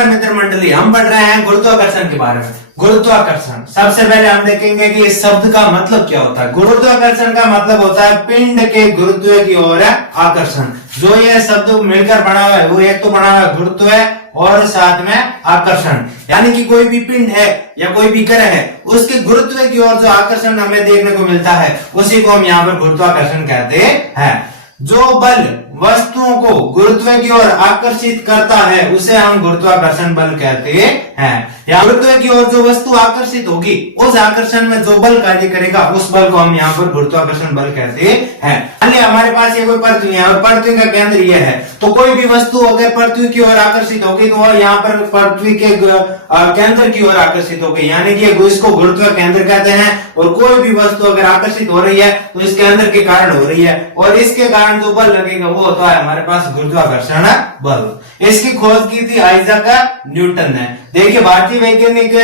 नमस्कार मित्र मंडली, हम पढ़ रहे हैं गुरुत्वाकर्षण के बारे में। गुरुत्वाकर्षण, सबसे पहले हम देखेंगे कि इस शब्द का मतलब क्या होता है। गुरुत्वाकर्षण का मतलब होता है पिंड के गुरुत्व की ओर आकर्षण। जो ये शब्द मिलकर बना हुआ है वो एक तो बना हुआ है गुरुत्व है और साथ में आकर्षण, यानी कि कोई भी पिंड है या कोई भी ग्रह है उसके गुरुत्व की ओर जो आकर्षण हमें देखने को मिलता है उसी को हम यहाँ पर गुरुत्वाकर्षण कहते हैं। जो बल वस्तुओं को गुरुत्व की ओर आकर्षित करता है उसे हम गुरुत्वाकर्षण बल कहते हैं। या गुरुत्व की ओर जो वस्तु आकर्षित होगी उस आकर्षण में जो बल कार्य करेगा उस बल को हम यहाँ पर गुरुत्वाकर्षण बल कहते हैं। अन्य हमारे पास ये कोई पृथ्वी है और पृथ्वी का केंद्र यह है, तो कोई भी वस्तु अगर पृथ्वी की ओर आकर्षित होगी तो वह यहाँ पर पृथ्वी के केंद्र की ओर आकर्षित होगी, यानी कि इसको गुरुत्व केंद्र कहते हैं। और कोई भी वस्तु अगर आकर्षित हो रही है तो इस केंद्र के कारण हो रही है और इसके कारण जो बल लगेगा वो होता है हमारे पास गुरुत्वाकर्षण बल। इसकी खोज की थी आइजैक न्यूटन ने। देखिए, भारतीय वैज्ञानिक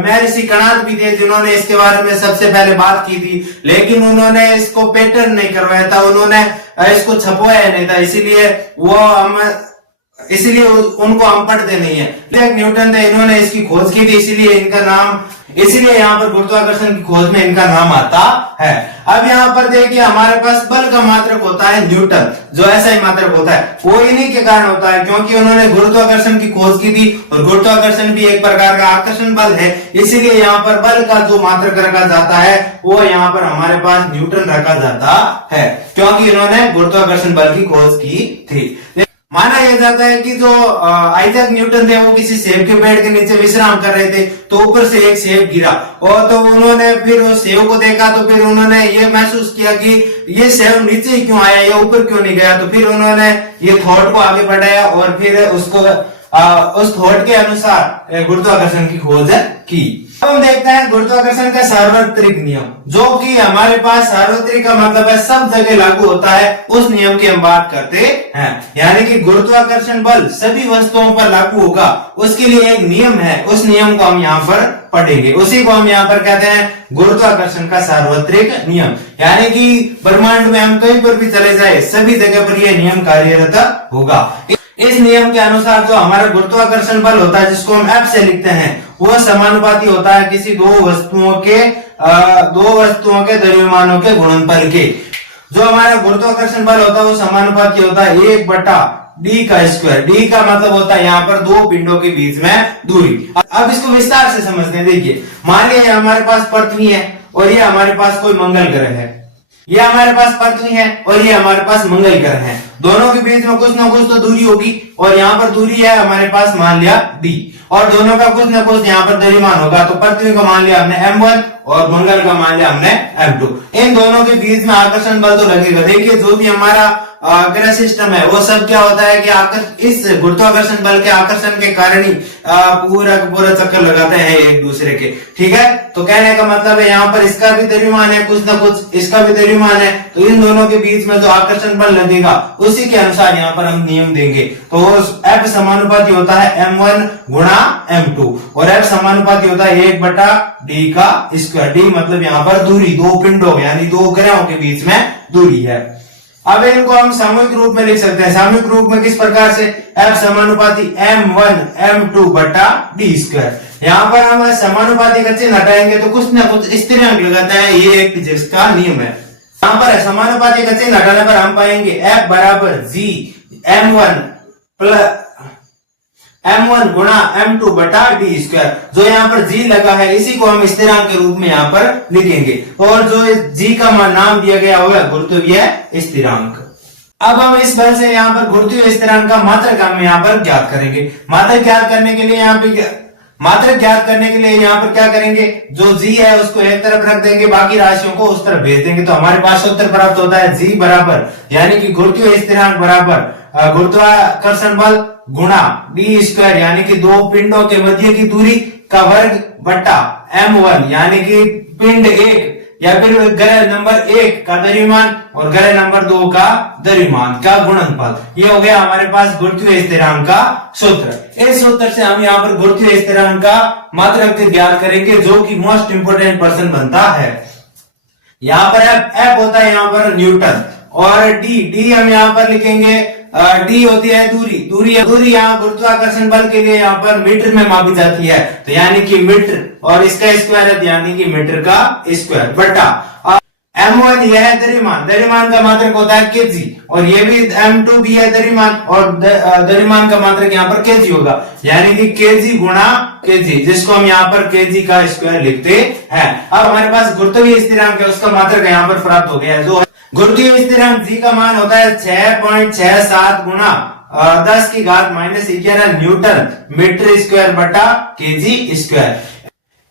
महर्षि कणाद भी थे जिन्होंने इसके बारे में सबसे पहले बात की थी, लेकिन उन्होंने इसको पैटर्न नहीं करवाया था, उन्होंने इसको छपवाया नहीं था, इसीलिए उनको हम पढ़ते नहीं है। न्यूटन थे, इन्होंने इसकी खोज की थी, इसीलिए यहाँ पर गुरुत्वाकर्षण की खोज में इनका नाम आता है। अब यहाँ पर देखिए हमारे पास बल का मात्रक होता है न्यूटन, जो ऐसा ही मात्रक होता है वो इन्हीं के कारण होता है क्योंकि उन्होंने गुरुत्वाकर्षण की खोज की थी और गुरुत्वाकर्षण भी एक प्रकार का आकर्षण बल है, इसीलिए यहाँ पर बल का जो मात्रक रखा जाता है वो यहाँ पर हमारे पास न्यूटन रखा जाता है क्योंकि इन्होंने गुरुत्वाकर्षण बल की खोज की थी। माना यह जाता है कि जो आइजैक न्यूटन थे वो किसी सेब के पेड़ के नीचे विश्राम कर रहे थे, तो ऊपर से एक सेब गिरा और तो उन्होंने फिर उस सेब को देखा, तो फिर उन्होंने ये महसूस किया कि ये सेब नीचे ही क्यों आया, ये ऊपर क्यों नहीं गया। तो फिर उन्होंने ये थॉट को आगे बढ़ाया और फिर उस थॉट के अनुसार गुरुत्वाकर्षण की खोज की। अब हम देखते हैं गुरुत्वाकर्षण का सार्वत्रिक नियम, जो कि हमारे पास सार्वत्रिक का मतलब है सब जगह लागू होता है, उस नियम की हम बात करते हैं। यानी कि गुरुत्वाकर्षण बल सभी वस्तुओं पर लागू होगा, उसके लिए एक नियम है, उस नियम को हम यहाँ पर पढ़ेंगे, उसी को हम यहाँ पर कहते हैं गुरुत्वाकर्षण का सार्वत्रिक नियम। यानी कि ब्रह्मांड में हम कहीं पर भी चले जाए सभी जगह पर यह नियम कार्यरत होगा। इस नियम के अनुसार जो हमारा गुरुत्वाकर्षण बल होता है जिसको हम F से लिखते हैं वो समानुपाती होता है किसी दो वस्तुओं के द्रव्यमानों के गुणनफल के। जो हमारा गुरुत्वाकर्षण बल होता है वो समानुपाती होता है 1/d का स्क्वायर। d का मतलब होता है यहाँ पर दो पिंडों के बीच में दूरी। अब इसको विस्तार से समझते हैं। देखिए, मान लिया हमारे पास पृथ्वी है और ये हमारे पास कोई मंगल ग्रह है, ये हमारे पास पृथ्वी है और ये हमारे पास मंगल ग्रह है, दोनों के बीच में कुछ ना कुछ तो दूरी होगी और यहाँ पर दूरी है हमारे पास मान लिया d और दोनों का कुछ ना कुछ यहाँ पर द्रव्यमान होगा। तो पृथ्वी का मान लिया हमने m1 और मंगल का मान लिया हमने m2। इन दोनों के बीच में आकर्षण बल तो लगेगा। देखिए, जो भी हमारा ग्रह सिस्टम है वो सब क्या होता है कि इस गुरुत्वाकर्षण बल के आकर्षण के कारण ही पूरा चक्कर लगाते हैं एक दूसरे के। ठीक है, तो कहने का मतलब है यहाँ पर इसका भी द्रव्यमान है कुछ ना कुछ, इसका भी द्रव्यमान है, तो इन दोनों के बीच में जो आकर्षण बल लगेगा उसी के अनुसार यहाँ पर हम नियम देंगे। तो F समानुपाती होता है m1 गुणा m2 और F समानुपाती होता है 1/d का स्क्वायर। d मतलब यहाँ पर दूरी, दो पिंडों यानी दो ग्रहों के बीच में दूरी है। अब इनको हम सामूहिक रूप में लिख सकते हैं। सामूहिक रूप में किस प्रकार से, F समानुपाती m1 m2/d स्क्वायर। यहाँ पर हम समानुपाती का चिन्ह हटाएंगे तो कुछ ना कुछ स्थिरांक लगाते हैं, ये एक जिसका नियम है। यहाँ पर समानुपाती का चिन्ह हटाने पर हम पाएंगे F बराबर g m1 गुणा m2/d स्क्वायर। जो यहाँ पर g लगा है इसी को हम स्थिरांक के रूप में यहाँ पर लिखेंगे और जो g का नाम दिया गया होगा गुरुत्वीय स्थिरांक। अब हम इस बल से यहाँ पर गुरुत्वीय स्थिरांक का मात्रक हम यहाँ पर ज्ञात करेंगे। मात्रक ज्ञात करने के लिए यहाँ पर क्या करेंगे, जो g है उसको एक तरफ रख देंगे, बाकी राशियों को उस तरफ भेज देंगे, तो हमारे पास उत्तर प्राप्त होता है g बराबर यानी कि गुरुत्वीय स्थिरांक बराबर गुरुत्वाकर्षण बल गुणा d स्क्वायर यानी कि दो पिंडों के मध्य की दूरी का वर्ग बट्टा m1 यानी कि पिंड 1 या फिर ग्रह नंबर 1 का द्रव्यमान और ग्रह नंबर 2 का द्रव्यमान का गुणनफल। ये हो गया हमारे पास गुरुत्वीय स्थिरांक का सूत्र। इस सूत्र से हम यहाँ पर गुरुत्वीय स्थिरांक का मात्रक ज्ञात करेंगे जो कि मोस्ट इंपोर्टेंट पर्सन बनता है। यहाँ पर F होता है यहाँ पर न्यूटन और D हम यहाँ पर लिखेंगे डी होती है दूरी, दूरी यहाँ गुरुत्वाकर्षण बल के लिए यहाँ पर मीटर में मापी जाती है, तो यानी कि मीटर, और इसका स्क्वायर है यानी कि मीटर का स्क्वायर बटा M1 यह है द्रव्यमान का मात्रक होता है केजी, और ये भी M2 भी है द्रव्यमान, और द्रव्यमान का मात्रक यहाँ पर केजी होगा, यानी कि केजी गुणा केजी, जिसको हम यहाँ पर केजी का स्क्वायर लिखते हैं। अब हमारे पास गुरुत्वीय स्थिरांक है, उसका मात्रक यहाँ पर प्राप्त हो गया है। जो गुरुत्वीय स्थिरांक जी का मान होता है 6.67 गुणा 10 की घात -11 न्यूटन मीटर स्क्वायर बटा केजी स्क्वायर।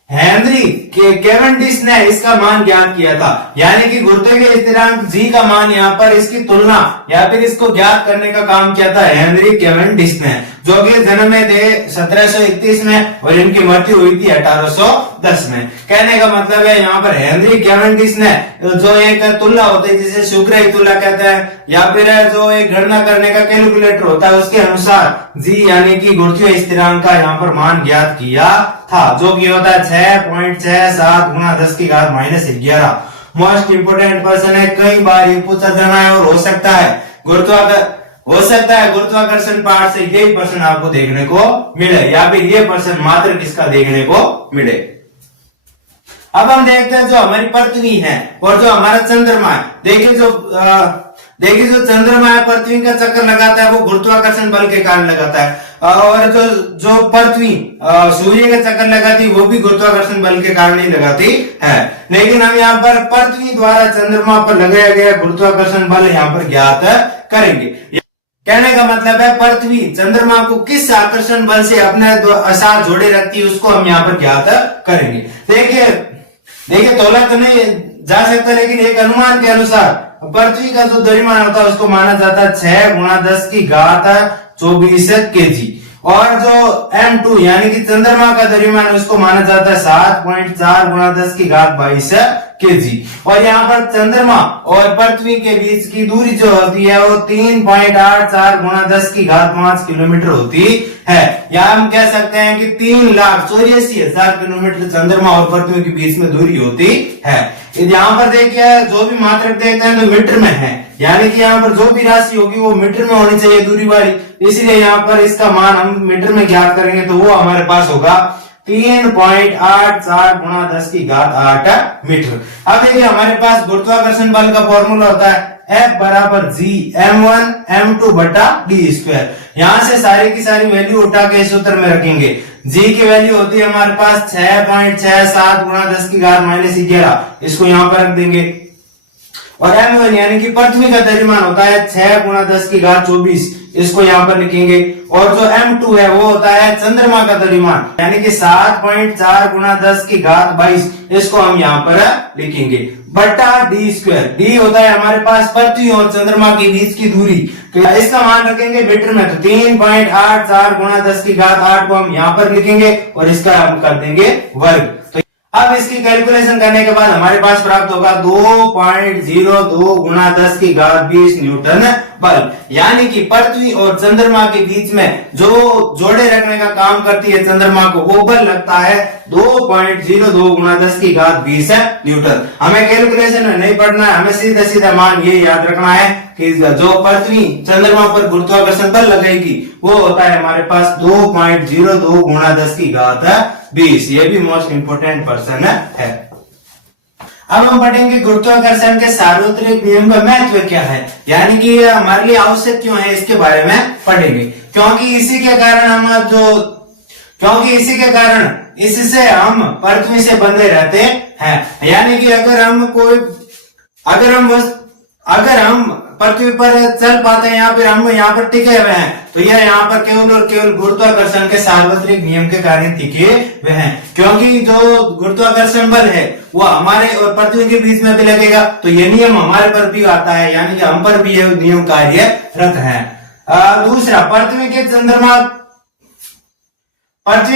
हेनरी केवेंडिश ने इसका मान ज्ञात किया था, यानी कि गुरुत्वीय स्थिरांक जी का मान यहाँ पर इसकी तुलना या फिर इसको ज्ञात करने का काम किया था हेनरी केवेंडिश ने, जो कि जन्मे थे 1731 में और इनकी मृत्यु हुई थी 1810 में। कहने का मतलब है यहाँ पर हेनरी केवेंडिश ने जो एक तुलना होती है जिसे शुक्र तुलना कहते हैं, या फिर जो एक गणना करने का कैलकुलेटर होता है, उसके अनुसार जी यानी कि गुरुत्वीय स्थिरांक का यहाँ पर मान ज्ञात किया था, जो कि होता है 6.67 गुणा 10 की घात -11। मोस्ट इंपोर्टेंट पर्सन है, कई बार ये पूछा जाना है, और हो सकता है गुरुत्वाकर्षण पाठ से यही प्रश्न आपको देखने को मिले, या फिर ये प्रश्न मात्र किसका देखने को मिले। अब हम देखते हैं जो हमारी पृथ्वी है और जो हमारा चंद्रमा है। देखिए जो चंद्रमा है पृथ्वी का चक्कर लगाता है वो गुरुत्वाकर्षण बल के कारण लगाता है, और जो पृथ्वी सूर्य का चक्कर लगाती है वो भी गुरुत्वाकर्षण बल के कारण ही लगाती है। लेकिन हम यहाँ पर पृथ्वी द्वारा चंद्रमा पर लगाया गया गुरुत्वाकर्षण बल यहाँ पर ज्ञात करेंगे। कहने का मतलब है पृथ्वी चंद्रमा को किस आकर्षण बल से अपने साथ जोड़े रखती है, उसको हम यहाँ पर ज्ञात करेंगे। देखिए तोला तो नहीं जा सकता, लेकिन एक अनुमान के अनुसार पृथ्वी का जो द्रव्यमान होता है उसको माना जाता है 6 गुणा 10 की घात 24 केजी, और जो M2 यानी कि चंद्रमा का द्रव्यमान उसको माना जाता है 7.4 गुणा 10 की घात 22 केजी। और यहाँ पर चंद्रमा और पृथ्वी के बीच की दूरी जो होती है वो 3.84 गुणा 10 की घात 5 किलोमीटर होती है। या हम कह सकते हैं कि 3,84,000 किलोमीटर चंद्रमा और पृथ्वी के बीच में दूरी होती है। यहाँ पर देखिए जो भी मात्रक देखते हैं तो मीटर में है, यानी कि यहाँ पर जो भी राशि होगी वो मीटर में होनी चाहिए दूरी वाली, इसलिए यहाँ पर इसका मान हम मीटर में ज्ञात करेंगे, तो वो हमारे पास होगा 3.84 गुणा 10 की घात 8 मीटर। अब देखिए हमारे पास गुरुत्वाकर्षण बल का फॉर्मूला होता है F बराबर G M1 M2 बटा D स्क्वायर। यहाँ से सारी की सारी वैल्यू उठा के इस सूत्र में रखेंगे। G की वैल्यू होती है हमारे पास 6.67 गुणा 10 की घात -11, इसको यहाँ पर रख देंगे। और M1 यानी कि पृथ्वी का द्रव्यमान होता है 6 गुणा 10 की घात 24, इसको यहाँ पर लिखेंगे। और जो M2 है वो होता है चंद्रमा का द्रव्यमान, यानी कि 7.4 गुणा 10 की घात 22, इसको हम यहाँ पर लिखेंगे बटा D स्क्वायर। D होता है हमारे पास पृथ्वी और चंद्रमा के बीच की दूरी, तो इसका मान रखेंगे मीटर में, तो 3.84 गुणा 10 की घात 8 को हम यहाँ पर लिखेंगे और इसका हम कर देंगे वर्ग। तो अब इसकी कैलकुलेशन करने के बाद हमारे पास प्राप्त होगा 2.02 गुणा 10 की घात 20 न्यूटन बल, यानी कि पृथ्वी और चंद्रमा के बीच में जो जोड़े रखने का काम करती है चंद्रमा को, वो बल लगता है 2.02 गुणा 10 की घात 20 न्यूटन। हमें कैलकुलेशन में नहीं पढ़ना है, हमें सीधा सीधा मान ये याद रखना है कि जो पृथ्वी चंद्रमा पर गुरुत्वाकर्षण बल लगेगी वो होता है हमारे पास 2.02 गुणा 10 की घात 20। ये भी मोस्ट इंपोर्टेंट पर्सन है। अब हम पढ़ेंगे गुरुत्वाकर्षण के सार्वत्रिक नियम का महत्व क्या है, यानी कि ये हमारे लिए आवश्यक क्यों है, इसके बारे में पढ़ेंगे। क्योंकि इसी के कारण इससे हम पृथ्वी से बंधे रहते हैं। यानी कि अगर हम पृथ्वी पर चल पाते हैं या फिर हम यहाँ पर टिके हुए हैं, तो यह यहाँ पर केवल और केवल गुरुत्वाकर्षण के सार्वत्रिक नियम के कारण टिके हुए हैं। क्योंकि जो गुरुत्वाकर्षण बल है वो हमारे और पृथ्वी के बीच में भी लगेगा, तो ये नियम हमारे पर भी आता है, यानी कि हम पर भी ये नियम कार्यरत है। दूसरा, पृथ्वी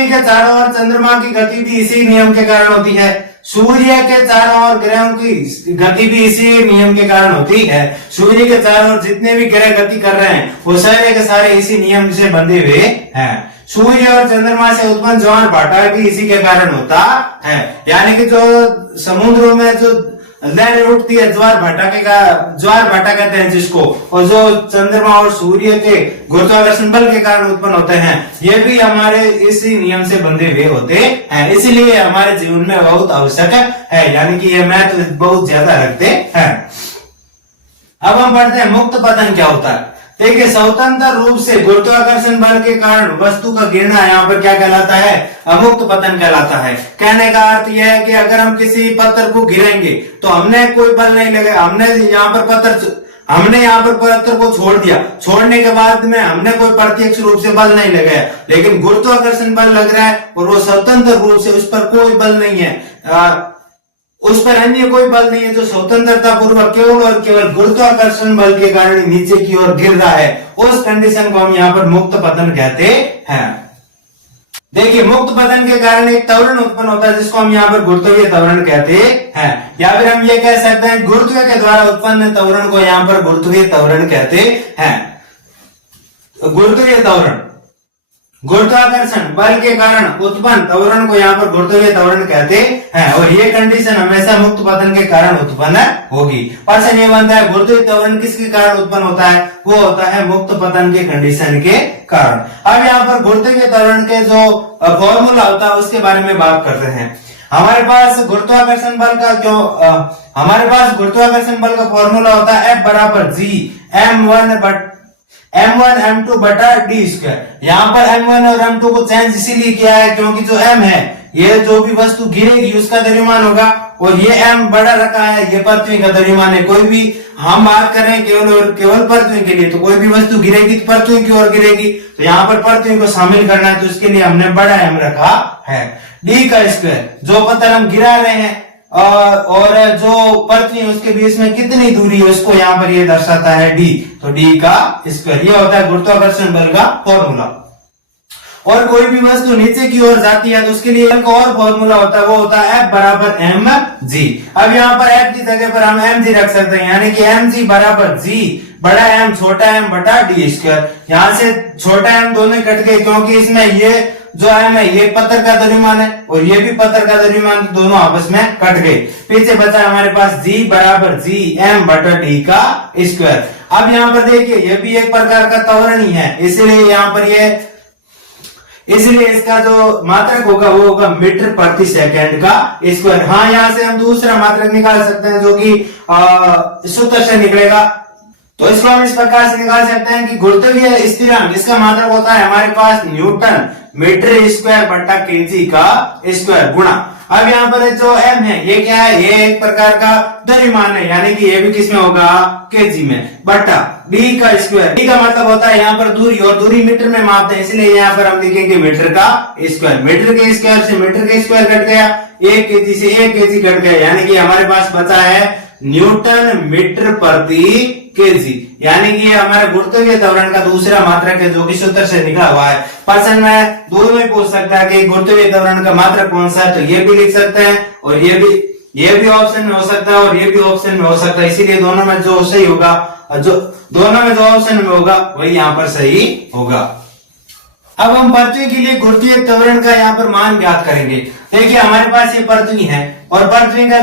के चारों ओर चंद्रमा की गति भी इसी नियम के कारण होती है। सूर्य के चारों ओर ग्रहों की गति भी इसी नियम के कारण होती है। सूर्य के चारों ओर जितने भी ग्रह गति कर रहे हैं वो सारे के सारे इसी नियम से बंधे हुए हैं। सूर्य और चंद्रमा से उत्पन्न ज्वार भाटा भी इसी के कारण होता है। यानी कि जो समुद्रों में जो लहरें उठती है, ज्वार भाटा कहते हैं जिसको, और जो चंद्रमा और सूर्य के गुरुत्वाकर्षण बल के कारण उत्पन्न होते हैं, ये भी हमारे इसी नियम से बंधे हुए होते हैं। इसलिए हमारे जीवन में बहुत आवश्यक है, यानी कि ये महत्व बहुत ज्यादा रखते हैं। अब हम पढ़ते हैं मुक्त पतन क्या होता है। देखिए, स्वतंत्र रूप से गुरुत्वाकर्षण बल के कारण वस्तु का गिरना यहाँ पर क्या कहलाता है, अमुक्त पतन कहलाता है। कहने का अर्थ यह है कि अगर हम किसी पत्थर को गिरेंगे तो हमने कोई बल नहीं लगाया, हमने यहाँ पर पत्थर को छोड़ दिया, छोड़ने के बाद में हमने कोई प्रत्यक्ष रूप से बल नहीं लगाया, लेकिन गुरुत्वाकर्षण बल लग रहा है और वो स्वतंत्र रूप से, उस पर कोई बल नहीं है, उस पर अन्य कोई बल नहीं है, जो स्वतंत्रता पूर्वक केवल और केवल गुरुत्वाकर्षण बल के कारण नीचे की ओर गिर रहा है, उस कंडीशन को हम यहाँ पर मुक्त पतन कहते हैं। देखिए, मुक्त पतन के कारण एक त्वरण उत्पन्न होता है जिसको हम यहाँ पर गुरुत्वीय त्वरण कहते हैं, या फिर हम ये कह सकते हैं गुरुत्व के द्वारा उत्पन्न त्वरण को यहाँ पर गुरुत्वीय त्वरण कहते हैं। गुरुत्वीय त्वरण, गुरुत्वाकर्षण बल के कारण उत्पन्न त्वरण को यहाँ पर गुरुत्वीय त्वरण कहते हैं, और ये कंडीशन हमेशा मुक्त पतन के कारण उत्पन्न होगी। प्रश्न ये बनता है, गुरुत्वीय त्वरण किसके कारण उत्पन्न होता है, वो होता है मुक्त पतन के कंडीशन के कारण। अब यहाँ पर गुरुत्वीय त्वरण के जो फॉर्मूला होता है उसके बारे में बात करते हैं। हमारे पास गुरुत्वाकर्षण बल का फॉर्मूला होता है F बराबर G m1 m2 बटा d स्क्वायर। यहाँ पर m1 और m2 को चेंज इसीलिए किया है क्योंकि जो m है ये जो भी वस्तु गिरेगी उसका द्रव्यमान होगा, और ये m बड़ा रखा है, ये पृथ्वी का द्रव्यमान है। कोई भी हम बात कर रहे हैं केवल और केवल पृथ्वी के लिए, तो कोई भी वस्तु गिरेगी तो पृथ्वी की ओर गिरेगी, तो यहाँ पर पृथ्वी को शामिल करना है, तो इसके लिए हमने बड़ा m रखा है। d का स्क्वायर, जो पत्थर हम गिरा रहे हैं और जो पृथ्वी है उसके बीच में कितनी दूरी है उसको यहाँ पर ये दर्शाता है d, तो d का स्क्वायर। ये होता है गुरुत्वाकर्षण बल का फॉर्मूला। और कोई भी वस्तु नीचे की ओर जाती है तो उसके लिए एक और फॉर्मूला होता है, वो होता है F बराबर mg। अब यहाँ पर F की जगह पर हम mg रख सकते हैं, यानी कि mg बराबर g बड़ा m छोटा m बटा d स्क्वायर। यहाँ से छोटा m दोनों कट गए क्योंकि इसमें ये जो m है ये पत्थर का द्रव्यमान है और ये भी पत्थर का द्रव्यमान, तो दोनों आपस में कट गए। पीछे बचा हमारे पास g बराबर g m बटा d का स्क्वायर। अब यहाँ पर देखिए, ये भी एक प्रकार का त्वरण ही है, इसलिए इसका जो मात्रक होगा वो होगा मीटर प्रति सेकंड का स्क्वायर। हाँ, यहाँ से हम दूसरा मात्रक निकाल सकते हैं जो कि सूत्र से निकलेगा, तो इसको हम इस प्रकार से निकाल सकते हैं कि गुरुत्वीय स्थिरांक, इसका मात्रक होता है हमारे पास न्यूटन मीटर स्क्वायर बटा केजी का स्क्वायर गुणा। अब यहाँ पर जो m है ये क्या है, ये एक प्रकार का द्रव्यमान है, यानी कि ये भी किसमें होगा, केजी में, बटा d का स्क्वायर। d का मतलब होता है यहाँ पर दूरी, और दूरी मीटर में मापते हैं, इसलिए यहाँ पर हम लिखेंगे मीटर का स्क्वायर। मीटर के स्क्वायर से मीटर के स्क्वायर कट गया, 1 केजी से 1 केजी कट गया, यानी कि हमारे पास बचा है न्यूटन मीटर प्रति केजी, यानी कि ये हमारा गुरुत्वीय त्वरण का दूसरा मात्रक है जो कि सूत्र से निकला हुआ है। प्रश्न में दोनों ही पूछ सकता है कि गुरुत्वीय त्वरण का मात्रक कौन सा है, तो ये भी लिख सकते हैं और ये भी ऑप्शन में हो सकता है और ये भी ऑप्शन में हो सकता है, इसीलिए दोनों में जो सही होगा, दोनों में जो ऑप्शन में होगा वही यहाँ पर सही होगा। अब हम पृथ्वी के लिए गुरुत्वीय त्वरण का यहाँ पर मान ज्ञात करेंगे। देखिए, हमारे पास ये पृथ्वी है और पृथ्वी का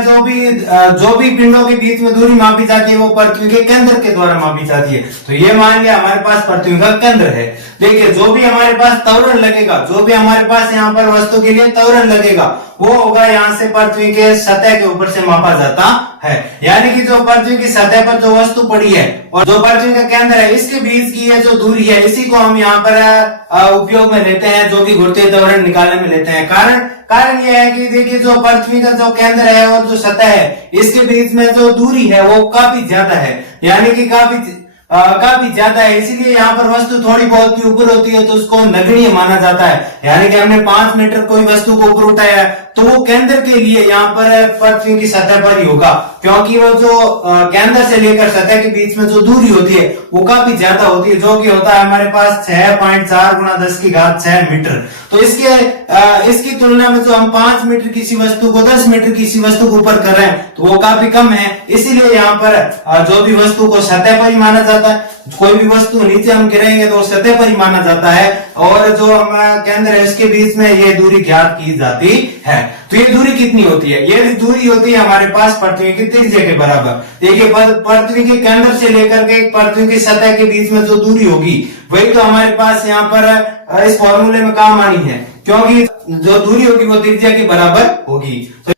जो भी पिंडों के बीच में दूरी मापी जाती है वो पृथ्वी के केंद्र के द्वारा मापी जाती है, तो ये मान लिया हमारे पास पृथ्वी का केंद्र है। देखिए, जो भी हमारे पास त्वरण लगेगा, जो भी हमारे पास यहाँ पर वस्तु के लिए त्वरण लगेगा वो होगा यहाँ से पृथ्वी के सतह के ऊपर से मापा जाता है, यानी कि जो पृथ्वी की सतह पर जो वस्तु पड़ी है और जो पृथ्वी का केंद्र है इसके बीच की ये जो दूरी है इसी को हम यहाँ पर उपयोग में लेते हैं, जो कि गुरुत्वीय त्वरण निकालने में लेते हैं। कारण यह है कि देखिए, जो पृथ्वी का जो केंद्र है और जो सतह है इसके बीच में जो दूरी है वो काफी ज्यादा है, यानी कि काफी ज्यादा है, इसीलिए यहाँ पर वस्तु थोड़ी बहुत भी ऊपर होती है तो उसको नगण्य माना जाता है। यानी कि हमने 5 मीटर कोई वस्तु को ऊपर उठाया तो वो केंद्र के लिए यहाँ पर पृथ्वी की सतह पर ही होगा, क्योंकि वो जो केंद्र से लेकर सतह के बीच में जो दूरी होती है वो काफी ज्यादा होती है, जो कि होता है हमारे पास 6.4 गुणा 10⁶ मीटर। तो इसकी तुलना में जो हम 5 मीटर किसी वस्तु को 10 मीटर किसी वस्तु को ऊपर कर रहे हैं तो वो काफी कम है, इसीलिए यहाँ पर जो भी वस्तु को सतह पर ही माना जाता है, कोई भी वस्तु नीचे हम गिरेंगे तो सतह पर ही माना जाता है, और जो हमारा केंद्र है उसके बीच में ये दूरी ज्ञात की जाती है। तो तो ये दूरी कितनी होती है? ये दूरी होती है हमारे पास पृथ्वी की त्रिज्या के बराबर। देखिए पृथ्वी के केंद्र से लेकर के पृथ्वी की सतह के बीच में जो दूरी होगी वही तो हमारे पास यहाँ पर इस फॉर्मूले में काम आनी है, क्योंकि जो दूरी होगी वो त्रिज्या के बराबर होगी। तो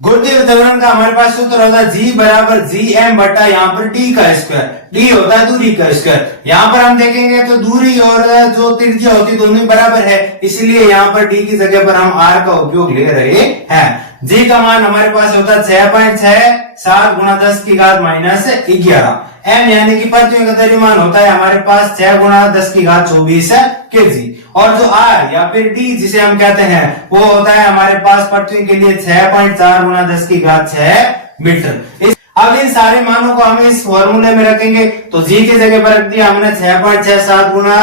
गुरुत्वीय त्वरण का हमारे पास सूत्र होता है G बराबर GM बटा यहाँ पर D का स्क्वायर। D होता है दूरी का स्क्वायर। यहाँ पर हम देखेंगे तो दूरी और जो त्रिज्या होती है दोनों बराबर है, इसलिए यहाँ पर D की जगह पर हम R का उपयोग ले रहे हैं। G का मान हमारे पास होता है 6.67 गुणा 10 की घात माइनस 11। M यानी कि पृथ्वी का द्रव्यमान होता है हमारे पास 6 गुणा 10 की घात 24 केजी। और जो R या फिर D जिसे हम कहते हैं वो होता है हमारे पास पृथ्वी के लिए 6.4 गुणा 10 की घात 6 मीटर। अब इन सारे मानों को हम इस फॉर्मूले में रखेंगे तो G की जगह पर रख दिया हमने 6.67 गुणा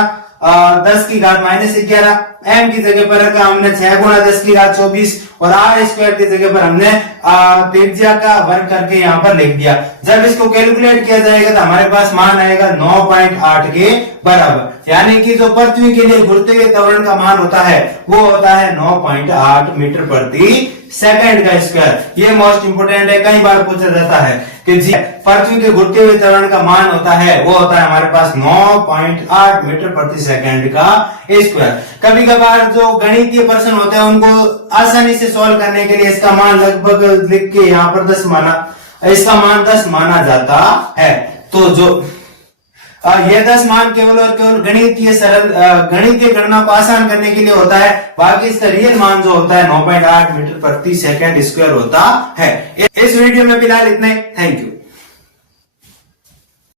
10 की घात माइनस 11। M की जगह पर रखा हमने 6 गुणा 10 की घात 24 और R स्क्वायर की जगह पर हमने त्रिज्या का वर्ग करके यहाँ पर लिख दिया। जब इसको कैलकुलेट किया जाएगा तो हमारे पास मान आएगा 9.8 के बराबर, यानी कि जो पृथ्वी के लिए गुरुत्वीय त्वरण का मान होता है वो होता है 9.8 मीटर प्रति सेकंड का स्क्वायर। ये मोस्ट इंपोर्टेंट है, कई बार पूछा जाता है कि जी पृथ्वी के गुरुत्वीय त्वरण का मान होता है वो होता है हमारे पास 9.8 मीटर प्रति सेकंड का स्क्वायर। कभी कभार जो गणितीय प्रश्न होते हैं उनको आसानी से सॉल्व करने के लिए इसका मान लगभग लिख के यहाँ पर 10 माना जाता है। तो जो ये 10 मान केवल और केवल गणितीय गणना को आसान करने के लिए होता है, बाकी इसका रियल मान जो होता है 9.8 मीटर प्रति सेकंड स्क्वायर होता है। इस वीडियो में फिलहाल इतना ही। Thank you.